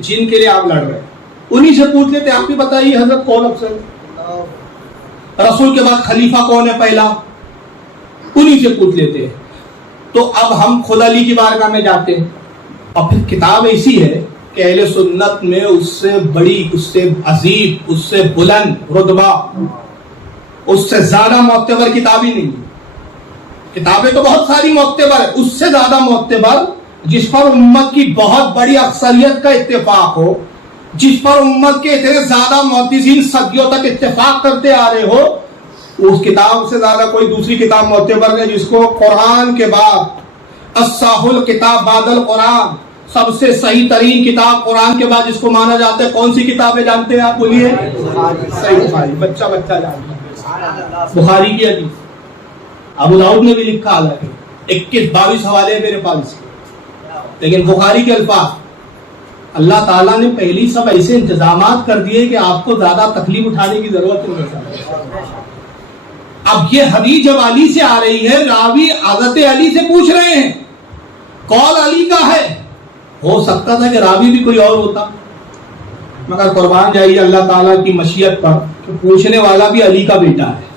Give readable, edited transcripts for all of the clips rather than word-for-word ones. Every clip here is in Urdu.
جن کے لیے آپ لڑ رہے ہیں انہی سے پوچھ لیتے آپ بھی بتائیے حضرت کون افضل رسول کے بعد خلیفہ کون ہے پہلا, انہی سے پوچھ لیتے ہیں. تو اب ہم خود علی کی بارگاہ میں جاتے ہیں اور پھر کتاب ایسی ہے کہ اہل سنت میں اس سے بڑی, اس سے عظیم, اس سے بلند رتبہ, اس سے زیادہ معتبر کتاب ہی نہیں. کتابیں تو بہت ساری معتبر ہے, اس سے زیادہ معتبر جس پر امت کی بہت بڑی اکثریت کا اتفاق ہو, جس پر امت کے اتنے زیادہ محدثین صدیوں تک اتفاق کرتے آ رہے ہو, اس کتاب سے زیادہ کوئی دوسری کتاب معتبر نہیں. جس کو قرآن کے بعد الصح الکتاب بعد القرآن, سب سے صحیح ترین کتاب قرآن کے بعد جس کو مانا جاتا ہے, کون سی کتابیں جانتے ہیں آپ بولیے؟ صحیح بخاری, بچہ بچہ جانتا ہے بخاری کی حدیث. ابو داؤد نے بھی لکھا حالانکہ 21-22 حوالے میرے پاس, لیکن بخاری کے الفاظ اللہ تعالیٰ نے پہلی سب ایسے انتظامات کر دیے کہ آپ کو زیادہ تکلیف اٹھانے کی ضرورت نہیں. اب یہ حدیث جب علی سے آ رہی ہے, راوی حضرت علی سے پوچھ رہے ہیں, قول علی کا ہے. ہو سکتا تھا کہ راوی بھی کوئی اور ہوتا, مگر قربان جائیے اللہ تعالیٰ کی مشیت پر کہ پوچھنے والا بھی علی کا بیٹا ہے.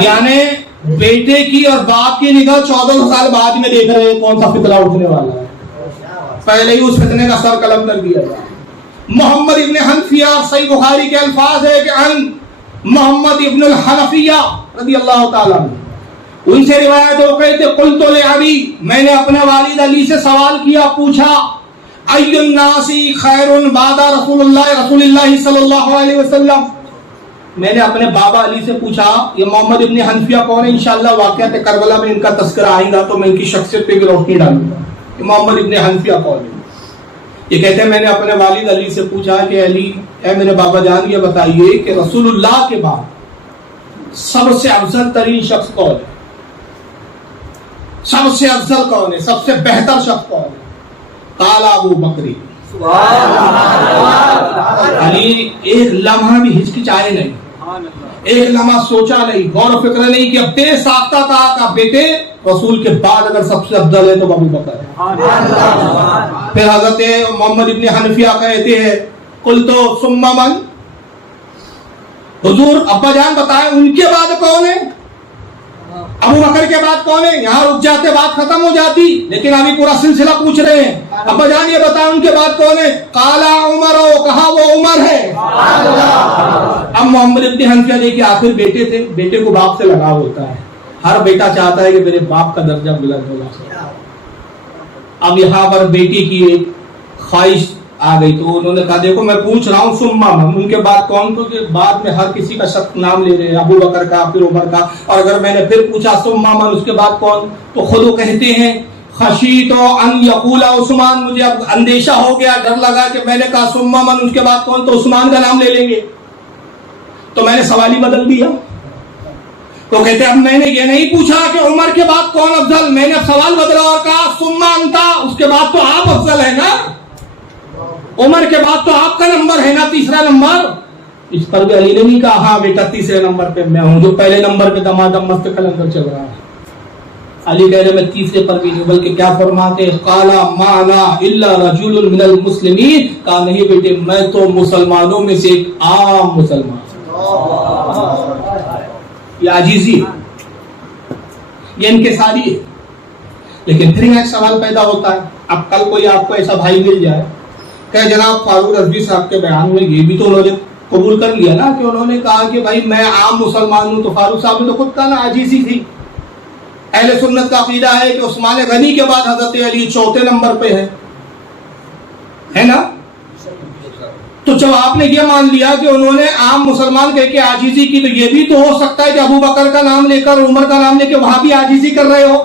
یعنی بیٹے کی اور باپ کی نگاہ 14 سال بعد میں دیکھ رہے ہیں کون سا فتنہ اٹھنے والا ہے, پہلے ہی اس فتنے کا سر قلم کر دیا جائے. محمد ابن حنفیہ, صحیح بخاری کے الفاظ ہے کہ ان محمد ابن الحنفیہ رضی اللہ تعالیٰ عنہ, ان سے روایت ہو گئی تھے قلت لعلی, میں نے اپنے والد علی سے سوال کیا, پوچھا ای الناس خیر بعد رسول اللہ صلی اللہ علیہ وسلم. میں نے اپنے بابا علی سے پوچھا یہ محمد ابن حنفیہ کون ہے. انشاءاللہ واقعات کربلا میں ان کا تذکرہ آئے گا تو میں ان کی شخصیت پہ بھی روشنی ڈالوں گا کہ محمد ابن حنفیہ کون ہے. یہ کہتے ہیں میں نے اپنے والد علی سے پوچھا کہ علی اے میرے بابا جان یہ بتائیے کہ رسول اللہ کے بعد سب سے افضل ترین شخص کون ہے, سب سے افضل کون ہے, سب سے بہتر شخص کون ہے؟ قال ابو بکر. علی ایک لمحہ بھی ہچکچائے نہیں, ایک لمحہ سوچا نہیں, غور و فکر نہیں کہ بے ساختہ کہا کہ بیٹے رسول کے بعد اگر سب سے افضل ہے تو ابو بکر ہے. پھر حضرت محمد ابن حنفیہ کہتے ہیں قلت ثم من, حضور ابا جان بتائیں ان کے بعد کون ہے؟ ابو بکر کے بعد کون ہے؟ یہاں رک جاتے بات ختم ہو جاتی, لیکن ابھی پورا سلسلہ پوچھ رہے ہیں. ابا جان یہ بتائیں ان کے بعد کون ہے؟ قالا عمر, کہا وہ عمر ہے. اب محمد ابن حنفیہ دیکھیے آخر بیٹے تھے, بیٹے کو باپ سے لگاؤ ہوتا ہے, ہر بیٹا چاہتا ہے کہ میرے باپ کا درجہ بلند ہوگا. اب یہاں پر بیٹی کی ایک خواہش آ گئی تو انہوں نے کہا دیکھو میں پوچھ رہا ہوں سما ان کے بعد کون, تو کہ بعد میں ہر کسی کا شخص نام لے رہے ہیں, ابو بکر کا پھر عمر کا, اور اگر میں نے پھر پوچھا سما من اس کے بعد کون, تو خود وہ کہتے ہیں خشیت ان یقول عثمان, مجھے اب اندیشہ ہو گیا, ڈر لگا کہ میں نے کہا سما من اس کے بعد کون تو عثمان کا نام لے لیں گے, تو میں نے سوال ہی بدل دیا. تو کہتے اب میں نے یہ نہیں پوچھا کہ عمر کے بعد کون افضل, میں نے اب سوال بدلا اور کہا سما انتا, اس کے بعد تو آپ افضل ہے نا, عمر کے بعد تو آپ کا نمبر ہے نا تیسرا نمبر. اس پر بھی علی نے نہیں کہا ہاں بیٹا تیسرے نمبر پہ میں ہوں, جو پہلے نمبر پہ دمادم مستقل اندر چل رہا ہے. علی کہہ رہے میں تیسرے پر بھی نہیں, بلکہ کیا فرماتے قالا ما انا الا رجل من المسلمین, کہا نہیں بیٹے میں تو مسلمانوں میں سے ایک عام مسلمان. یہ عاجزی ہے, یہ انکساری ہے. لیکن پھر ایک سوال پیدا ہوتا ہے, اب کل کوئی آپ کو ایسا بھائی مل جائے کہ جناب فاروق رضوی صاحب کے بیان میں یہ بھی تو انہوں نے قبول کر لیا نا کہ انہوں نے کہا کہ بھائی میں عام مسلمان ہوں, تو فاروق صاحب نے تو خود کہا نا عاجزی تھی. اہل سنت کا عقیدہ ہے کہ عثمان غنی کے بعد حضرت علی چوتھے نمبر پہ ہے نا. تو جب آپ نے یہ مان لیا کہ انہوں نے عام مسلمان کہہ کے عاجزی کی, تو یہ بھی تو ہو سکتا ہے کہ ابو بکر کا نام لے کر عمر کا نام لے کے وہاں بھی عاجزی کر رہے ہو.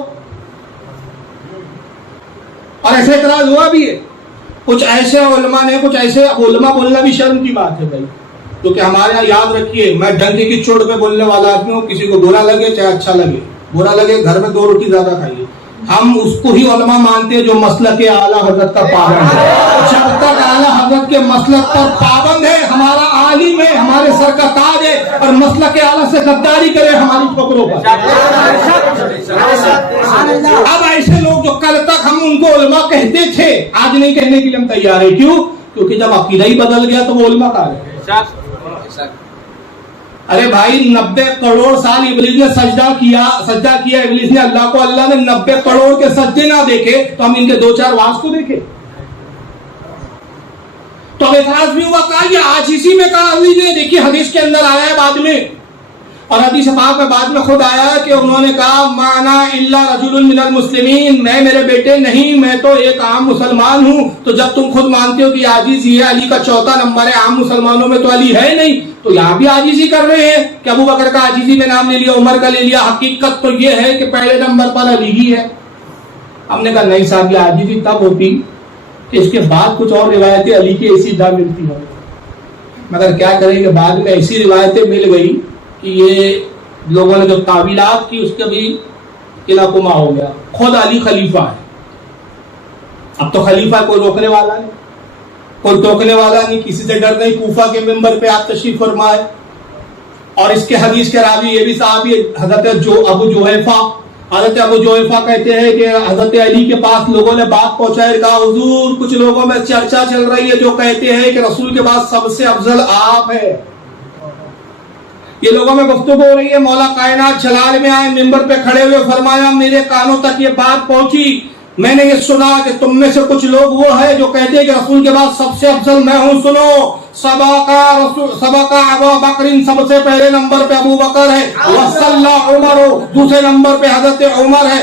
اور ایسے اعتراض ہوا بھی ہے. کچھ ایسے علماء نے, کچھ ایسے علماء بولنا بھی شرم کی بات ہے بھائی, کیونکہ ہمارے یہاں یاد رکھیے میں ڈنڈے کی چوٹ پہ بولنے والا آدمی ہوں, کسی کو برا لگے چاہے اچھا لگے, برا لگے گھر میں 2 روٹی زیادہ کھائیے. ہم اس کو ہی علماء مانتے ہیں جو مسلک اعلیٰ حضرت کا پابند ہے. جب تک اعلیٰ حضرت کے مسلک پر پابند ہے ہمارا عالم ہے, ہمارے سر کا تاج ہے, اور مسلک اعلیٰ سے غداری کرے ہماری ٹھوکروں پر. اب ایسے لوگ جو کل تک ہم ان کو علماء کہتے تھے, آج نہیں کہنے کے لیے ہم تیار ہیں. کیوں؟ کیونکہ جب عقیدہ ہی بدل گیا تو وہ علماء کہاں رہے. ارے بھائی 90 کروڑ سال ابلیس نے سجدہ کیا ابلیس نے اللہ کو, اللہ نے 90 کروڑ کے سجدے نہ دیکھے تو ہم ان کے 2-4 واز کو دیکھے. تو اعتراض بھی ہوا, کہا یہ عاجزی میں کہا ابلیس نے. دیکھیے حدیث کے اندر آیا ہے بعد میں, اور حدیث پاک میں بعد میں خود آیا کہ انہوں نے کہا مانا الا رجل من المسلمین, میں میرے بیٹے نہیں, میں تو ایک عام مسلمان ہوں. تو جب تم خود مانتے ہو کہ عاجزی ہے, علی کا 4تھا نمبر ہے, عام مسلمانوں میں تو علی ہے نہیں, تو یہاں بھی عاجزی کر رہے ہیں کہ ابو بکر کا عاجزی میں نام لے لیا, عمر کا لے لیا. حقیقت تو یہ ہے کہ پہلے نمبر پر علی ہی ہے. ہم نے کہا نہیں صاحب, یہ عاجزی تب ہوتی کہ اس کے بعد کچھ اور روایتیں علی کی ایسی نہ ملتی ہوں, مگر کیا کریں کہ بعد میں ایسی روایتیں مل گئی کہ یہ لوگوں نے جو تعویلات کی اس کے بھی قلعہ ہو گیا. خود علی خلیفہ ہے, اب تو خلیفہ کوئی روکنے والا نہیں, کوئی ٹوکنے والا نہیں, کسی سے ڈر نہیں. کوفہ کے منبر پہ آپ تشریف فرمائے, اور اس کے حدیث کے راوی یہ بھی صحابی حضرت ابو جوحیفہ کہتے ہیں کہ حضرت علی کے پاس لوگوں نے بات پہنچائی, کہا حضور کچھ لوگوں میں چرچا چل رہی ہے جو کہتے ہیں کہ رسول کے بعد سب سے افضل آپ ہے. یہ لوگوں میں گفتگو ہو رہی ہے. مولا کائنات جلال میں آئے, منبر پہ کھڑے ہوئے فرمایا میرے کانوں تک یہ بات پہنچی, میں نے یہ سنا کہ تم میں سے کچھ لوگ وہ ہے جو کہتے ہیں کہ رسول کے بعد سب سے افضل میں ہوں. سنو, سبقہ ابو بکر, سب سے پہلے نمبر پہ ابو بکر ہے, وصلی عمر, دوسرے نمبر پہ حضرت عمر ہے,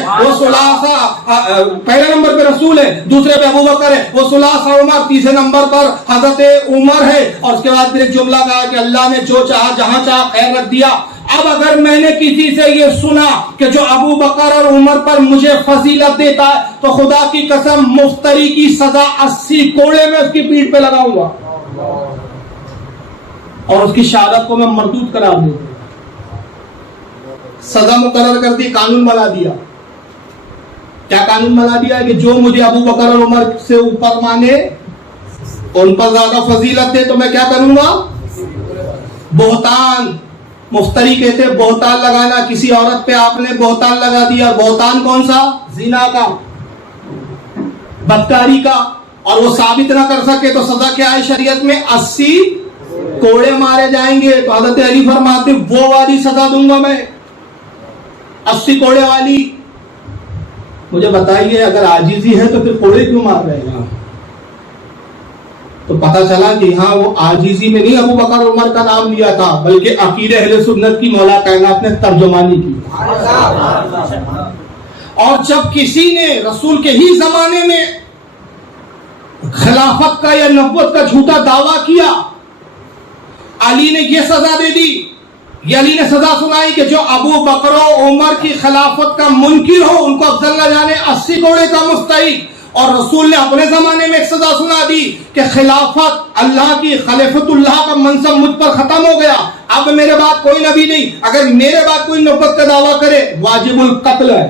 پہلے نمبر پہ رسول ہے, دوسرے پہ ابو بکر ہے, وہ ثلاثہ عمر, تیسرے نمبر پر حضرت عمر ہے. اور اس کے بعد پھر ایک جملہ کہا کہ اللہ نے جو چاہا جہاں چاہا خیر رکھ دیا. اب اگر میں نے کسی سے یہ سنا کہ جو ابو بکر اور عمر پر مجھے فضیلت دیتا ہے تو خدا کی قسم مفتری کی سزا 80 کوڑے میں اس کی پیٹھ پہ لگاؤں گا, اور اس کی شہادت کو میں مردود قرار دوں. سزا مقرر کر دی, قانون بنا دیا. کیا قانون بنا دیا کہ جو مجھے ابو بکر اور عمر سے اوپر مانے, ان پر زیادہ فضیلت دے, تو میں کیا کروں گا؟ بہتان. مفتری کہتے ہیں بہتان لگانا. کسی عورت پہ آپ نے بہتان لگا دیا. بہتان کون سا؟ زنا کا, بدکاری کا, اور وہ ثابت نہ کر سکے تو سزا کیا ہے شریعت میں؟ 80 کوڑے مارے جائیں گے. تو حضرت علی فرماتے وہ والی سزا دوں گا میں, 80 کوڑے والی. مجھے بتائیے اگر عاجزی ہے تو پھر کوڑے کیوں مار رہے ہیں؟ تو پتہ چلا کہ ہاں وہ عاجزی میں نہیں ابو بکر عمر کا نام لیا تھا, بلکہ عقیدہ اہل سنت کی مولا کائنات نے ترجمانی کی. اور جب کسی نے رسول کے ہی زمانے میں خلافت کا یا نبوت کا جھوٹا دعویٰ کیا, علی نے یہ سزا دے دی, یہ علی نے سزا سنائی کہ جو ابو بکر و عمر کی خلافت کا منکر ہو ان کو افضل نہ جانے, 80 کوڑے کا مستحق. اور رسول نے اپنے زمانے میں ایک سزا سنا دی کہ خلافت اللہ کی, خلیفۃ اللہ کا منصب مجھ پر ختم ہو گیا, اب میرے بعد کوئی نبی نہیں, اگر میرے بعد کوئی نبوت کا دعویٰ کرے واجب القتل ہے.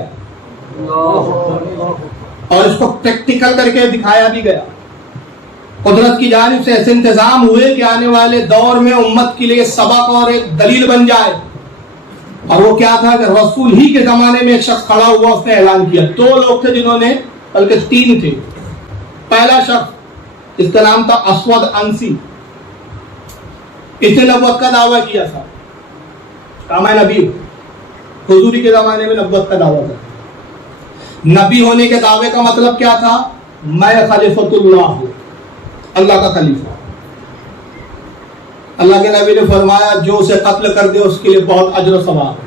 اور اس کو پریکٹیکل کر کے دکھایا بھی گیا. قدرت کی جانب سے ایسے انتظام ہوئے کہ آنے والے دور میں امت کے لیے سبق اور ایک دلیل بن جائے. اور وہ کیا تھا کہ رسول ہی کے زمانے میں ایک شخص کھڑا ہوا, اس نے اعلان کیا. 2 لوگ تھے جنہوں نے, بلکہ 3 تھے. پہلا شخص اس کا نام تھا اسود انسی, اس نے نبوت کا دعویٰ کیا تھا. کہا میں نبی ہوں, حضوری کے زمانے میں نبوت کا دعویٰ تھا. نبی ہونے کے دعوے کا مطلب کیا تھا؟ میں خلیفۃ اللہ ہوں, اللہ کا خلیفہ. اللہ کے نبی نے فرمایا جو اسے قتل کر دے اس کے لیے بہت اجر و ثواب ہے.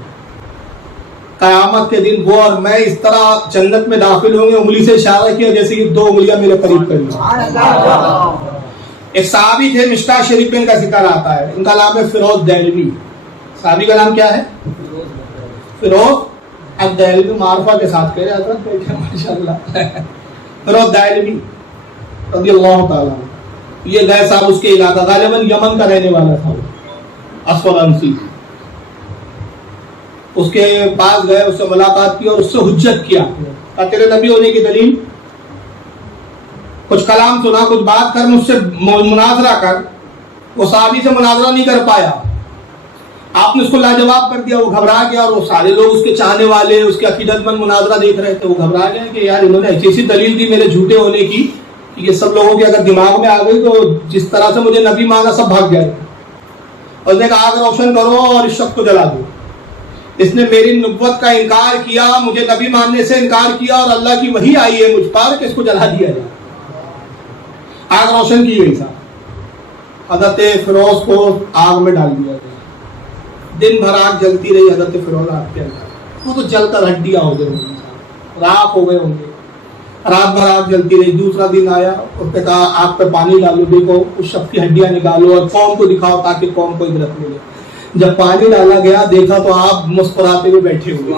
قیامت کے دن وہ اور میں اس طرح جنت میں داخل ہوں گے, انگلی سے اشارہ کیا جیسے کہ 2 انگلیاں میرے قریب قریب. ایک صحابی تھے, مشکاہ شریف میں ان کا ذکر آتا ہے, ان کا نام ہے فیروز دہلوی. صحابی کا نام کیا ہے؟ فیروز الدہلوی, معرفہ کے ساتھ کہہ رہا تھا ماشاءاللہ. فیروز دہلوی رضی اللہ تعالیٰ. یہ گئے صاحب اس کے علاقہ, غالباً یمن کا رہنے والا تھا وہ, اسود انسی. اس کے پاس گئے, اس سے ملاقات کی اور اس سے حجت کیا کہ تیرے نبی ہونے کی دلیل, کچھ کلام سنا, کچھ بات کر, مجھ سے مناظرہ کر. وہ صحابی سے مناظرہ نہیں کر پایا, آپ نے اس کو لاجواب کر دیا, وہ گھبرا گیا, اور وہ سارے لوگ اس کے چاہنے والے, اس کے عقیدت مند مناظرہ دیکھ رہے تھے, وہ گھبرا گئے کہ یار انہوں نے ایسی ایسی دلیل دی میرے جھوٹے ہونے کی کہ یہ سب لوگوں کے اگر دماغ میں آ گئی تو جس طرح سے مجھے نبی مانا سب بھاگ گئے. اور اس نے کہا آگ روشن کرو اور اس شخص کو جلا دو, اس نے میری نبوت کا انکار کیا, مجھے نبی ماننے سے انکار کیا, اور اللہ کی وحی آئی ہے مجھ پر کہ اس کو جلا دیا جائے. آگ روشن کی گئی صاحب, حضرت فیروز کو آگ میں ڈال دیا گیا, دن بھر آگ جلتی رہی حضرت فیروز آگ کے اندر, وہ تو جل کر ہڈیاں ہو گئے ہوں گے, راکھ ہو گئے ہوں گے, رات بھر آگ جلتی رہی. دوسرا دن آیا, اس نے کہا آگ پہ پانی ڈالو, دیکھو اس شخص کی ہڈیاں نکالو اور قوم کو دکھاؤ تاکہ قوم کو عبرت ملے. جب پانی ڈالا گیا دیکھا تو آپ مسکراتے ہوئے بیٹھے ہوئے,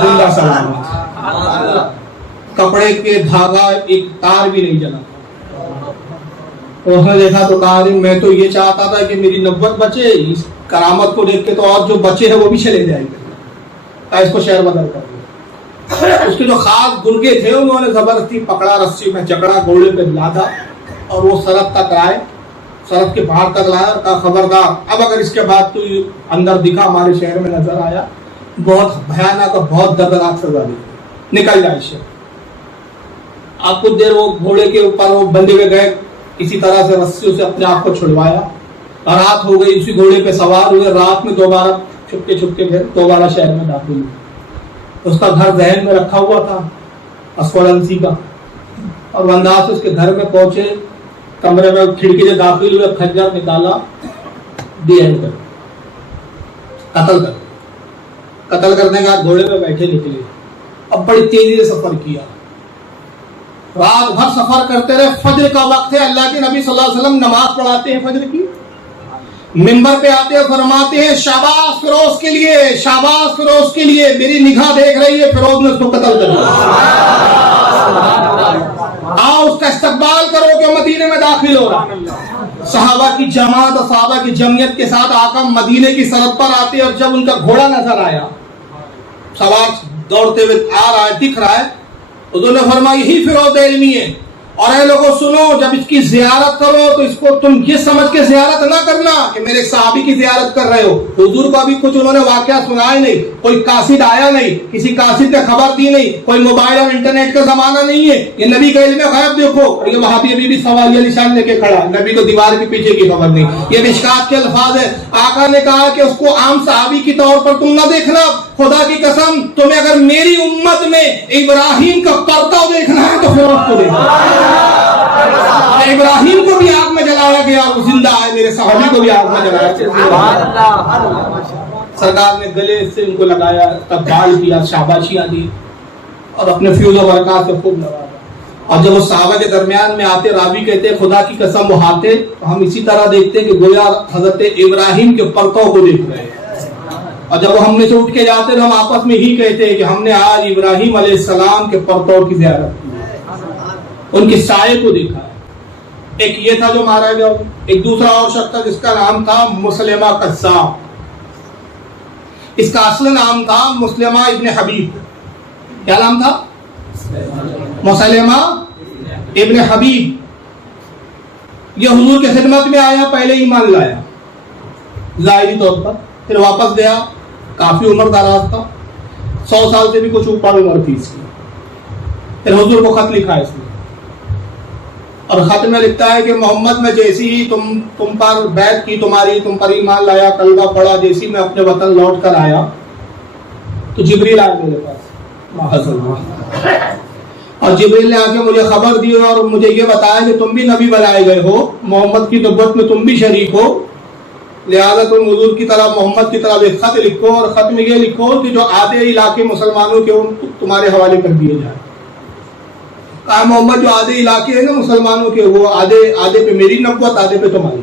زندہ سلامت, کپڑے کے دھاگا ایک تار بھی نہیں جلا. اس نے دیکھا تو کہا میں تو یہ چاہتا تھا کہ میری نبوت بچے, اس کرامت کو دیکھ کے تو اور جو بچے ہیں وہ بھی چلے جائیں گے, اس کو شہر بدل کر دیا. اس کے جو خاص گرگے تھے انہوں نے زبردستی پکڑا, رسی میں جکڑا, گھوڑے پہ لادا اور وہ سرحد تک آئے, سرحد کے باہر تک لایا اور کہا خبردار اب اگر اس کے بعد تو اندر دکھا ہمارے شہر میں نظر آیا, بہت بھیانک اور بہت دردناک سزا دی, نکل جائے شہر. آپ کچھ دیر وہ گھوڑے کے اوپر وہ بندے ہوئے گئے, کسی طرح سے رسیوں سے اپنے آپ کو چھڑوایا, رات ہو گئی, اسی گھوڑے پہ سوار ہوئے, رات میں دوبارہ چھپکے چھپکے پھر دوبارہ شہر میں داخل ہوئے. اس کا گھر ذہن میں رکھا ہوا تھا اسفلنسی کا, اور وہ انداز سے اس کے گھر میں پہنچے, کمرے میں کھڑکی سے داخل ہوئے, خنجر نکالا, قتل کرنے کا گھوڑے پہ بیٹھے نکلے. اب بڑی تیزی سے سفر کیا, رات بھر سفر کرتے رہے. فجر کا وقت ہے, اللہ کے نبی صلی اللہ علیہ وسلم نماز پڑھاتے ہیں فجر کی, منبر پہ آتے ہیں, فرماتے ہیں شاباش فیروز کے لیے, شاباش فیروز کے لیے, میری نگاہ دیکھ رہی ہے, فیروز نے اس کو قتل کر دیا. آؤ اس کا استقبال کرو کہ مدینے میں داخل ہو رہا. صحابہ کی جماعت اور صحابہ کی جمعیت کے ساتھ آقا مدینے کی سرحد پر آتے, اور جب ان کا گھوڑا نظر آیا, سوار دوڑتے ہوئے آ رہا ہے, دکھ رہا ہے, انہوں نے فرمایا یہی فیروز علمی ہے, اور اے لوگوں سنو, جب اس کی زیارت کرو تو اس کو تم یہ سمجھ کے زیارت نہ کرنا کہ میرے صحابی کی زیارت کر رہے ہو. حضور کو ابھی کچھ انہوں نے واقعہ سنایا نہیں, کوئی قاصد آیا نہیں, کسی قاصد نے خبر دی نہیں, کوئی موبائل اور انٹرنیٹ کا زمانہ نہیں ہے. یہ نبی کا علم غیب دیکھو, اور یہ وہابی ابھی بھی سوالیہ نشان لے کے کھڑا, نبی کو دیوار کے پیچھے کی خبر نہیں. یہ مشکات کے الفاظ ہے. آقا نے کہا کہ اس کو عام صحابی کی طور پر تم نہ دیکھنا, خدا کی قسم تمہیں اگر میری امت میں ابراہیم کا پرتو دیکھنا ہے تو فیروز کو دیکھنا. ابراہیم کو بھی آگ میں جلایا گیا, وہ زندہ ہے, میرے صحابی کو بھی آگ میں جلایا گیا. سرکار نے گلے سے ان کو لگایا, استقبال کیا, شاباشیاں دی, اور اپنے فیوز و برکات سے خوب لگایا. اور جب وہ صحابہ کے درمیان میں آتے, راوی کہتے خدا کی قسم وہ آتے تو ہم اسی طرح دیکھتے کہ گویا حضرت ابراہیم کے پرتو کو دیکھ رہے ہیں. اور جب وہ ہم میں سے اٹھ کے جاتے تو ہم آپس میں ہی کہتے ہیں کہ ہم نے آج ابراہیم علیہ السلام کے پرتو کی زیارت کی, ان کی سائے کو دیکھا. ایک یہ تھا جو مارا گیا, ایک دوسرا اور شخص تھا جس کا نام تھا مسلمہ قذاب. اس کا اصل نام تھا مسلمہ ابن حبیب. کیا نام تھا؟ مسلمہ ابن حبیب. یہ حضور کی خدمت میں آیا, پہلے ایمان لایا ظاہری طور پر, پھر واپس گیا. کافی عمر دراز تھا, 100 سال سے بھی کچھ اوپر عمر تھی اس کی. پھر حضور کو خط لکھا اس نے, اور خط میں لکھتا ہے کہ محمد میں جیسی ہی تم پر بیعت کی, تم پر ایمان لایا, کلمہ پڑھا, جیسی میں اپنے وطن لوٹ کر آیا تو جبریل آیا میرے پاس, اور جبریل نے آ کے مجھے خبر دی اور مجھے یہ بتایا کہ تم بھی نبی بنائے گئے ہو, محمد کی نبوت میں تم بھی شریک ہو, لہذا تم حضور کی طرح محمد کی طرح ایک خط لکھو, اور خط میں یہ لکھو کہ جو آدھے علاقے مسلمانوں کے تمہارے حوالے کر دیے جائیں. کہا محمد جو آدھے علاقے ہیں نا مسلمانوں کے, وہ آدھے پہ میری نبوت, آدھے پہ تمہاری.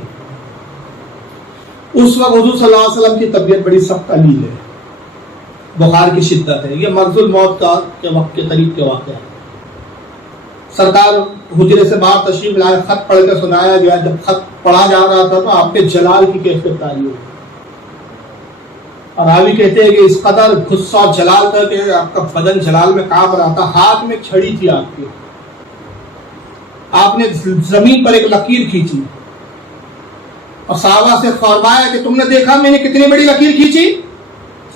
اس وقت حضور صلی اللہ علیہ وسلم کی طبیعت بڑی سخت علیل ہے, بخار کی شدت ہے. یہ مرض الموت کا کے وقت کے قریب کے واقعہ. سرکار حجرے سے باہر تشریف لائے, خط پڑھ کے سنایا گیا. جب خط پڑھا جا رہا تھا تو آپ کے جلال کی کیفیت تاری ہوئی, اور راوی کہتے ہیں کہ اس قدر غصہ اور جلال تھا کہ آپ کا بدن جلال میں کانپ رہا تھا. ہاتھ میں ایک چھڑی تھی آپ کی, آپ نے زمین پر ایک لکیر کھینچی, اور صحابہ سے فرمایا کہ تم نے دیکھا میں نے کتنی بڑی لکیر کھینچی؟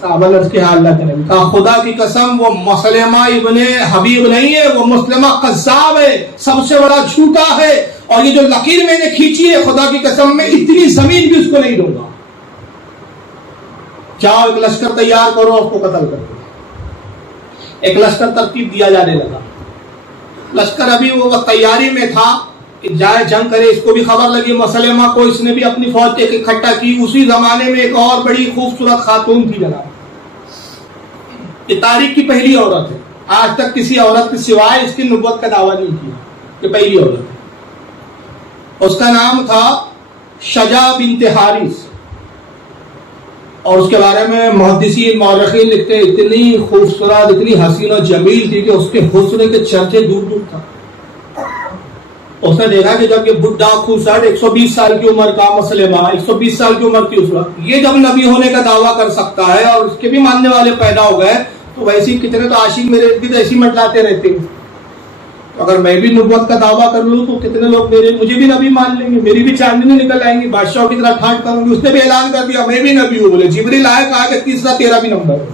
صحابہ نے اس کے حال اللہ کے نبی کہا خدا کی قسم وہ مسلمہ ابن حبیب نہیں ہے، وہ مسلمہ قذاب ہے، سب سے بڑا جھوٹا ہے، اور یہ جو لکیر میں نے کھینچی ہے خدا کی قسم میں اتنی زمین بھی اس کو نہیں دوں گا، جاؤ ایک لشکر تیار کرو اس کو قتل کر دو۔ ایک لشکر ترتیب دیا جانے لگا، لشکر ابھی وہ تیاری میں تھا کہ جائے جنگ کرے، اس کو بھی خبر لگی مسلمہ کو، اس نے بھی اپنی فوج اکٹھا کی۔ اسی زمانے میں ایک اور بڑی خوبصورت خاتون تھی جناب، یہ تاریخ کی پہلی عورت ہے، آج تک کسی عورت کے سوائے اس کی نبوت کا دعویٰ نہیں کیا، یہ پہلی عورت ہے۔ اس کا نام تھا شجاع بنت حارث، اور اس کے بارے میں محدثین مورخین لکھتے ہیں اتنی خوبصورت اتنی حسین و جمیل تھی کہ اس کے حسن کے چرچے دور دور تھا۔ اس نے دیکھا کہ جب یہ بڈھا خوسٹ 120 سال کی عمر کا مسلمہ 120 سال کی عمر کی اس وقت یہ جب نبی ہونے کا دعویٰ کر سکتا ہے اور اس کے بھی ماننے والے پیدا ہو گئے، تو ویسے کتنے تو عاشق میرے ارد گرد ایسی منڈلاتے رہتے ہیں، اگر میں بھی نبوت کا دعویٰ کر لوں تو کتنے لوگ مجھے بھی نبی مان لیں گے، میری بھی چاندنی نکل آئیں گی، بادشاہوں کی طرح ٹھاٹ کروں گی۔ اس نے بھی اعلان کر دیا میں بھی نبی ہوں، بولے جبریل آئے کہا کہ تیسرا تیرا بھی نمبر ہے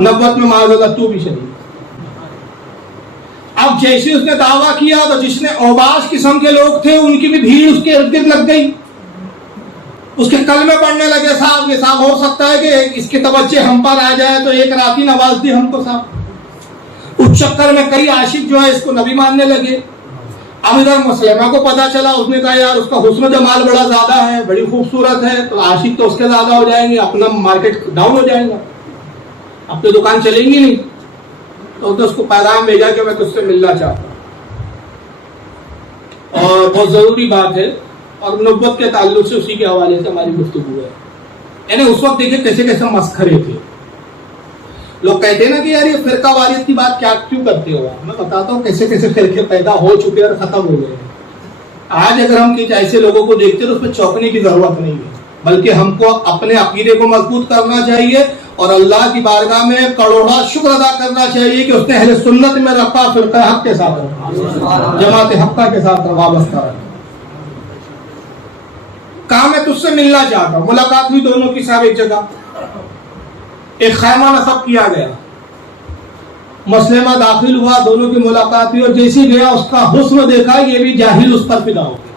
نبوت میں، معاذ اللہ تو بھی شریف۔ اب جیسے اس نے دعویٰ کیا تو جس نے اوباش قسم کے لوگ تھے ان کی بھی بھیڑ اس کے ارد گرد لگ گئی، اس کے کلمے پڑھنے لگے، صاحب یہ صاحب ہو سکتا ہے کہ اس کی توجہ ہم پر آ جائے تو ایک رات ہی نواز دی ہم کو صاحب۔ اس چکر میں کئی عاشق جو ہے اس کو نبی ماننے لگے۔ اب ادھر مسلمہ کو پتا چلا، اس نے کہا یار اس کا حسن و جمال بڑا زیادہ ہے، بڑی خوبصورت ہے، تو عاشق تو اس کے زیادہ ہو جائیں گے، اپنا مارکیٹ ڈاؤن ہو جائے گا، اپنی دکان چلیں گی نہیں۔ تو اس کو پیغام بھیجا کہ میں تجھ سے ملنا چاہتا ہوں، اور بہت ضروری بات ہے، اور نبوت کے تعلق سے اسی کے حوالے سے ہماری گفتگو ہے۔ یعنی اس وقت دیکھیں کیسے کیسے مسخرے تھے، لوگ کہتے ہیں نا کہ یار یہ فرقہ واریت کی بات کیوں کرتے ہو، میں بتاتا ہوں کیسے کیسے فرقے پیدا ہو چکے اور ختم ہو گئے۔ آج اگر ہم کچھ ایسے لوگوں کو دیکھتے تو اس میں چونکنے کی ضرورت نہیں ہے، بلکہ ہم کو اپنے عقیدے کو مضبوط کرنا چاہیے اور اللہ کی بارگاہ میں کروڑا شکر ادا کرنا چاہیے کہ اس نے اہل سنت میں رکھا، فرقہ حق کے ساتھ رکھا، جماعت حقہ کے ساتھ وابستہ رکھا۔ کہا میں تجھ سے ملنا چاہتا ہوں، ملاقات ہوئی دونوں کی صاحب ایک جگہ، ایک خیمہ نصب کیا گیا، مسلمہ داخل ہوا، دونوں کی ملاقات ہوئی، اور جیسے گیا اس کا حسن دیکھا، یہ بھی جاہل اس پر فدا ہو گیا،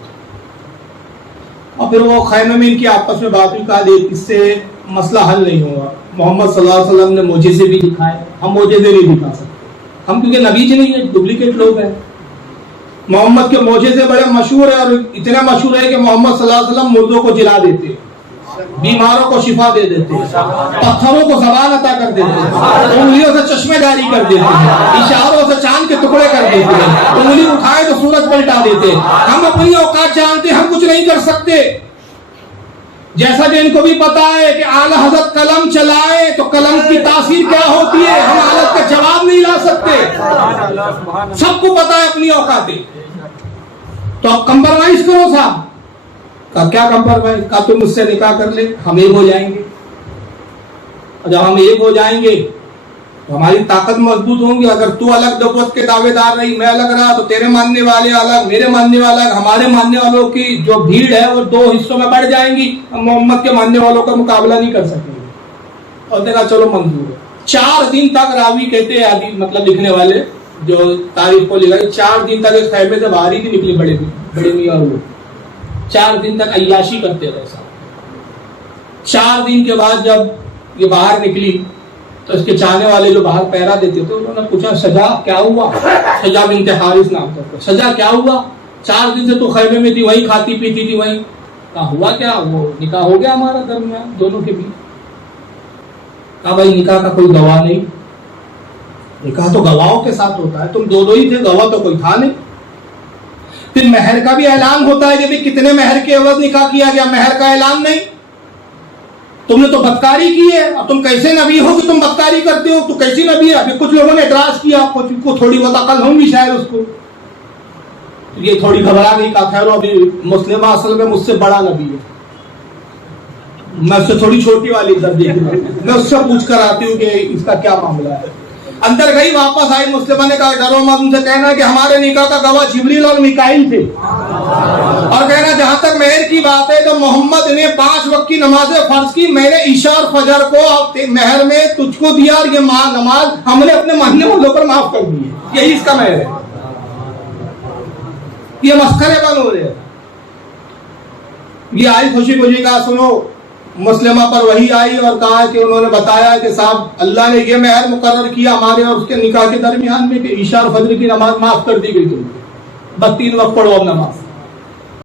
اور پھر وہ خیمے میں ان کی آپس میں بات ہوئی، کہا دیکھ اس سے مسئلہ حل نہیں ہوگا، محمد صلی اللہ علیہ وسلم نے معجزے بھی دکھائے، ہم معجزے نہیں دکھا سکتے، ہم کیونکہ نبی جی نہیں ہیں، ڈپلیکیٹ لوگ ہیں۔ محمد کے معجزے بڑے مشہور ہیں، اور اتنا مشہور ہے کہ محمد صلی اللہ علیہ وسلم مردوں کو جلا دیتے، بیماروں کو شفا دے دیتے، پتھروں کو زبان عطا کر دیتے، انگلیوں سے چشمے جاری کر دیتے، اشاروں سے چاند کے ٹکڑے کر دیتے، انگلی اٹھائے تو سورج پلٹا دیتے۔ ہم اپنی اوقات جانتے، ہم کچھ نہیں کر سکتے، جیسا کہ ان کو بھی پتا ہے کہ اعلی حضرت قلم چلائے تو قلم کی تاثیر کیا ہوتی ہے، ہم حالت کا جواب نہیں لا سکتے، سب کو پتا ہے اپنی اوقاتیں، تو اب کمپرومائز کرو صاحب۔ کہا کیا کمپرومائز؟ کہا تم مجھ سے نکاح کر لے، ہم ایک ہو جائیں گے، اور جب ہم ایک ہو جائیں گے تو ہماری طاقت مضبوط ہوں گی۔ اگر تو الگ نبوت کے دعوے دار رہی، میں الگ رہا، تو تیرے ماننے والے الگ، میرے ماننے والا الگ، ہمارے ماننے والوں کی جو بھیڑ ہے وہ دو حصوں میں بڑھ جائیں گی، ہم محمد کے ماننے والوں کا مقابلہ نہیں کر سکیں گے۔ اور دیکھا چلو منظور ہے۔ 4 دن تک راوی کہتے ہیں، آدھی مطلب لکھنے والے جو تاریخ کو لکھا، 4 دن تک اس خیمے سے باہر ہی نہیں نکلے بڑے میاں اور لوگ، 4 دن تک عیاشی کرتے رہے صاحب۔ 4 دن کے بعد جب یہ باہر نکلی تو اس کے چاہنے والے جو باہر پہرا دیتے تھے انہوں نے پوچھا شجاع کیا ہوا؟ شجاع بنت حارث نام تھا، شجاع کیا ہوا؟ 4 دن سے تو خیمے میں تھی، وہیں کھاتی پیتی تھی، وہیں۔ کہا ہوا کیا؟ وہ نکاح ہو گیا ہمارا درمیان دونوں کے بیچ۔ کہا بھائی نکاح کا کوئی گواہ نہیں، نکاح تو گواہوں کے ساتھ ہوتا ہے، تم دو ہی تھے، گواہ تو کوئی تھا نہیں۔ پھر مہر کا بھی اعلان ہوتا ہے کہ بھی کتنے مہر کے عوض نکاح کیا گیا، مہر کا اعلان نہیں۔ تم نے تو بدکاری کی ہے، اب تم کیسے نبی ہو کہ تم بدکاری کرتے ہو؟ تو کیسی نبی ہے؟ ابھی کچھ لوگوں نے اعتراض کیا، کچھ کو تھوڑی بہت عقل ہوں گی شاید اس کو، یہ تھوڑی گھبرا گئی، کہا خیر ابھی مسلمہ اصل میں مجھ سے بڑا نبی ہے، میں اس سے تھوڑی چھوٹی والی ادھر دیکھوں گا، میں اس سے پوچھ کر آتی ہوں کہ اس کا کیا معاملہ ہے۔ اندر گئی، واپس آئی، مسلمہ نے کہا ڈرو مت، ان سے کہنا کہ ہمارے نکاح کا گواہ جبریل اور میکائیل تھے۔ اور کہنا جہاں تک مہر کی بات ہے تو محمد نے 5 وقت کی نمازیں فرض کی, میں نے عشاء اور فجر کو مہر میں تجھ کو دیا, اور یہ نماز ہم نے اپنے محلے والوں پر معاف کر دی ہے, یہی اس کا مہر ہے. یہ مسخرے بن ہو رہے ہیں. یہ آئی خوشی خوشی کا سنو, مسلمہ پر وہی آئی اور کہا کہ انہوں نے بتایا کہ صاحب اللہ نے یہ مہر مقرر کیا ہمارے اور اس کے نکاح کے درمیان میں کہ عشاء اور فجر کی نماز معاف کر دی گئی, تم 3 وقت پڑھو اب نماز.